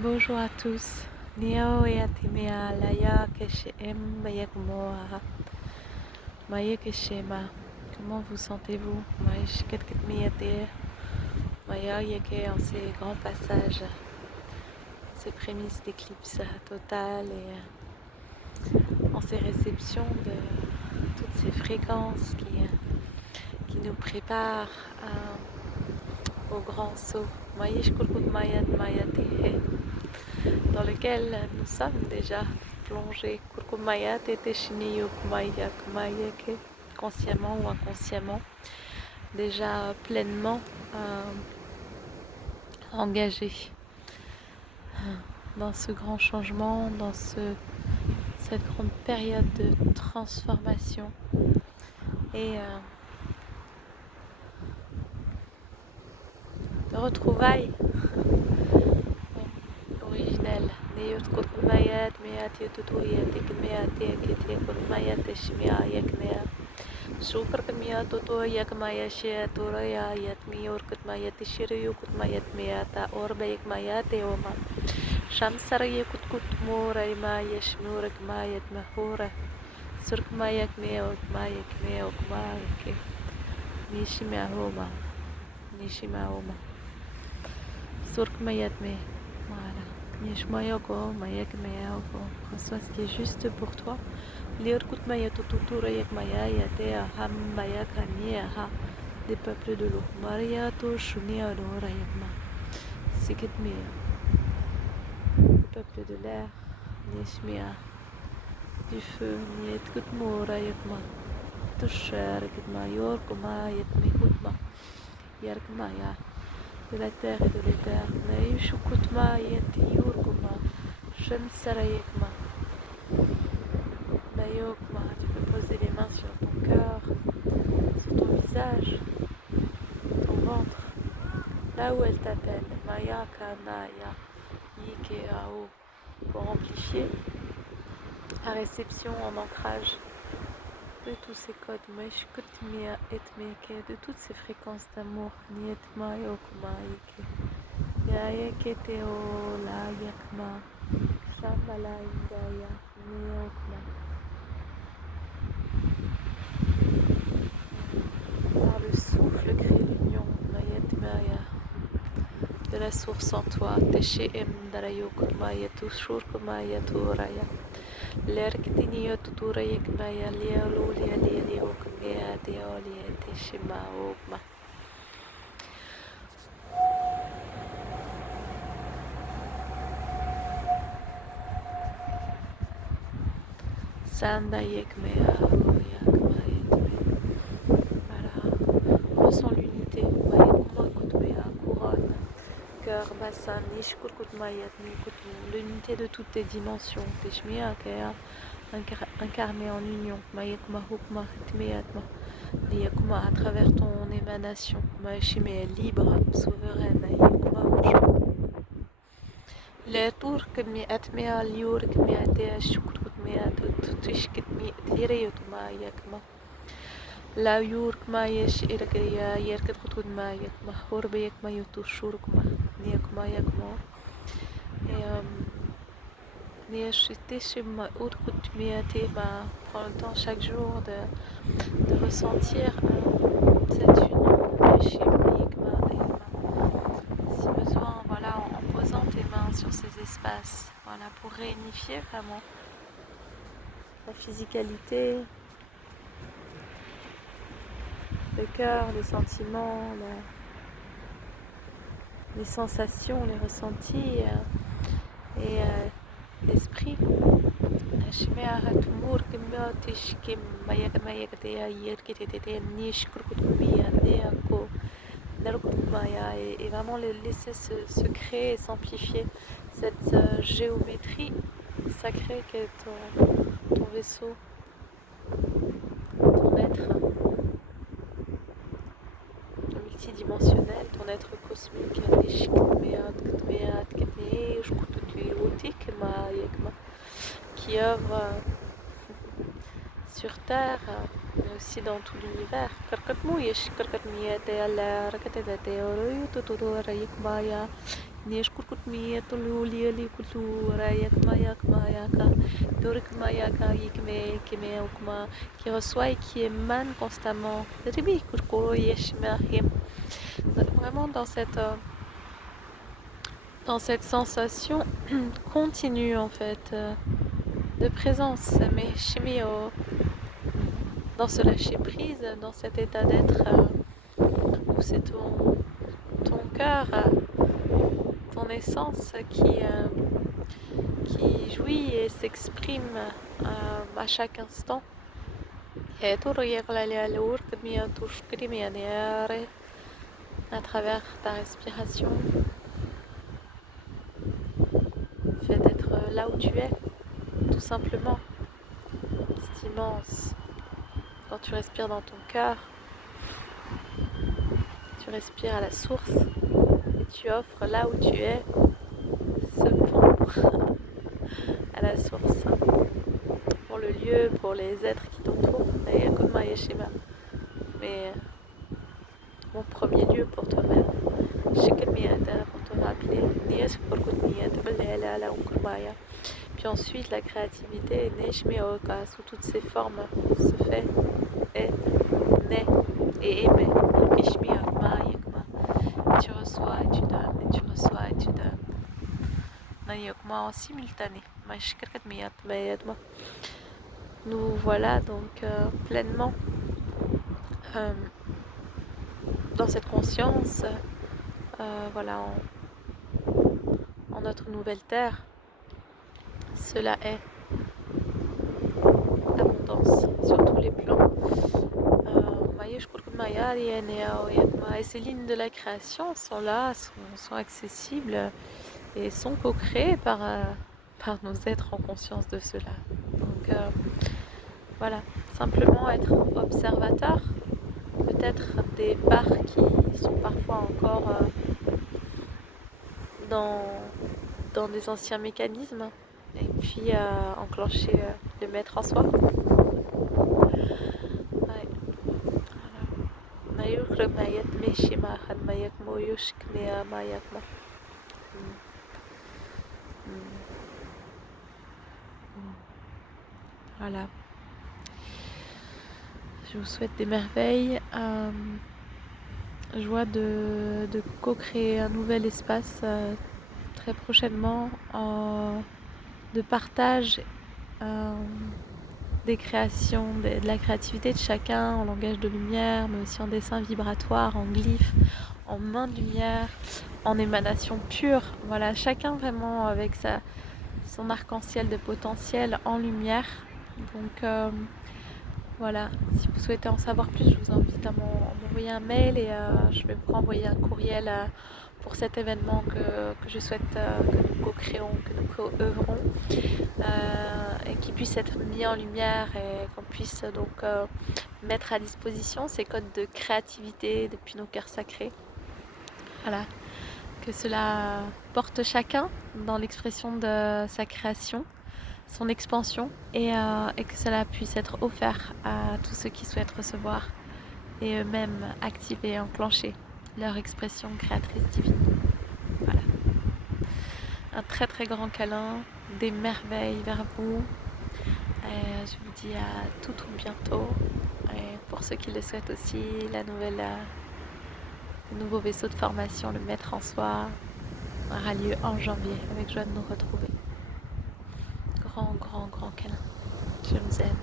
Bonjour à tous. Niao e atimea laya keshem bayakmoa. Maya keshema. Comment vous sentez-vous? Maish ketmiate. Maya yeke en ces grands passages, ces prémices d'éclipse totale et en ces réceptions de toutes ces fréquences qui nous préparent au grand saut. Maish kulkut mayat mayate. Dans lequel nous sommes déjà plongés, consciemment ou inconsciemment, déjà pleinement engagés dans ce grand changement, dans cette grande période de transformation et de retrouvailles originelles. Shukr kmia toto yak maya she toraya yat mi or kutmaya tishiriyu kutmayat meata or bayik maya teoma shamsar yakut kutmura ima yashmura kmayat mahura surk mayak meo kmayake nishima homa surk mayat me voilà nishmayoko mayak meoko reçois ce qui est juste pour toi. Lirkut maya tututura yak maya yatea ham maya kania ha des peuples de l'eau. Maria to shunia dora yakma. Sikit mia. Des peuples de l'air. Nishmia. Du feu. Niet kutmura yakma. Tushar kitma yorkuma yakmi kutma. Yarkma ya. De la terre et de l'éther. Naishukutma yati yorkuma. Shamsara yakma. Mayokma, tu peux poser les mains sur ton cœur, sur ton visage, ton ventre, là où elle t'appelle, Maya Kanaya, Yikeao, pour amplifier la réception en ancrage de tous ces codes, Meshkutmia etmeke, de toutes ces fréquences d'amour, Nietma Yokma Yike, Yayeketeo la Yakma, Shamala Indaya, Niokma. Par le souffle crée l'union, Mayet Maya, de la source en toi, Teshe Em Darayok Maya Tushur Maya Turaya, Lerkitini Tuturayek Maya Lialo Lialiok Mea Deoli Teshe Maogma. Sanda Yek Mea Oyak Mayet. Voilà, ressens l'unité, Mayek Mea couronne. Cœur, bassin, niche, l'unité de toutes tes dimensions, Teshmia Kea, incarné en union, Mayekma Hukma Tmeatma, Niyakma à travers ton émanation, Maeshime libre, souveraine, Ayekma Ushma. Les tours que mi atmea liur que mi atea shukut mea tutishkit mi tireyutma yakma. La yurkma yesh irgaya yerkat kutudma yakma, horbe yakma yutushurkma, niyakma yakma. Et prends le temps chaque jour de ressentir cette union chimiquement si besoin, voilà, en posant tes mains sur ces espaces, voilà, pour réunifier vraiment la physicalité, le cœur, les sentiments, les sensations, les ressentis et l'esprit. Et vraiment laisser se créer et s'amplifier cette géométrie sacrée qu'est ton vaisseau, ton être multidimensionnel, ton être cosmique, qui œuvre sur Terre, mais aussi dans tout l'univers. Nish kurkutmia tululiali kultura yakma dorikma yaka yikme kime ukma qui reçoit et qui émane constamment. Ribi kurkuro yeshmahim. Vraiment dans cette sensation continue en fait de présence, mais chimio, dans ce lâcher prise, dans cet état d'être où c'est ton cœur, ton essence qui jouit et s'exprime à chaque instant. À travers ta respiration, fait d'être là où tu es, tout simplement. C'est immense. Quand tu respires dans ton cœur, tu respires à la source et tu offres là où tu es ce pont à la source pour le lieu, pour les êtres qui t'entourent. Mais mon premier lieu pour toi-même. Pour te rappeler. Puis ensuite, la créativité, sous toutes ses formes, se fait, est, naît et émet. Tu reçois et tu donnes, et tu reçois et tu donnes. En simultané. Nous voilà donc pleinement dans cette conscience, voilà, en notre nouvelle terre. Cela est abondance sur tous les plans. Et ces lignes de la création sont là, sont accessibles et sont co-créées par nos êtres en conscience de cela. Donc voilà, simplement être observateur, peut-être des parts qui sont parfois encore dans des anciens mécanismes, et puis enclencher le maître en soi. Voilà. Je vous souhaite des merveilles. Joie de co-créer un nouvel espace très prochainement, de partage des créations, de la créativité de chacun en langage de lumière, mais aussi en dessin vibratoire, en glyphe, en main de lumière, en émanation pure. Voilà, chacun vraiment avec son arc-en-ciel de potentiel en lumière. Donc voilà, si vous souhaitez en savoir plus, je vous invite à m'envoyer un mail et je vais vous renvoyer un courriel pour cet événement que je souhaite que nous co-créons, que nous co-œuvrons et qui puisse être mis en lumière et qu'on puisse donc mettre à disposition ces codes de créativité depuis nos cœurs sacrés. Voilà, que cela porte chacun dans l'expression de sa création, son expansion et que cela puisse être offert à tous ceux qui souhaitent recevoir et eux-mêmes activer, enclencher leur expression créatrice divine. Voilà. Un très très grand câlin, des merveilles vers vous. Et je vous dis à tout bientôt. Et pour ceux qui le souhaitent aussi, le nouveau vaisseau de formation, le maître en soi, aura lieu en janvier. Avec joie de nous retrouver. Grand câlin. Je vous aime.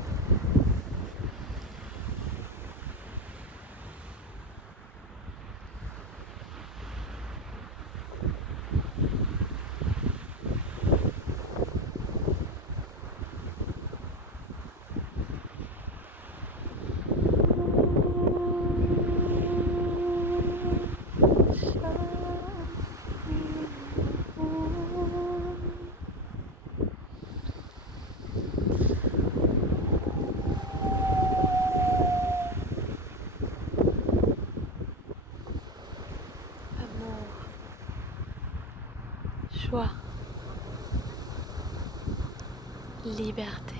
Joie, liberté.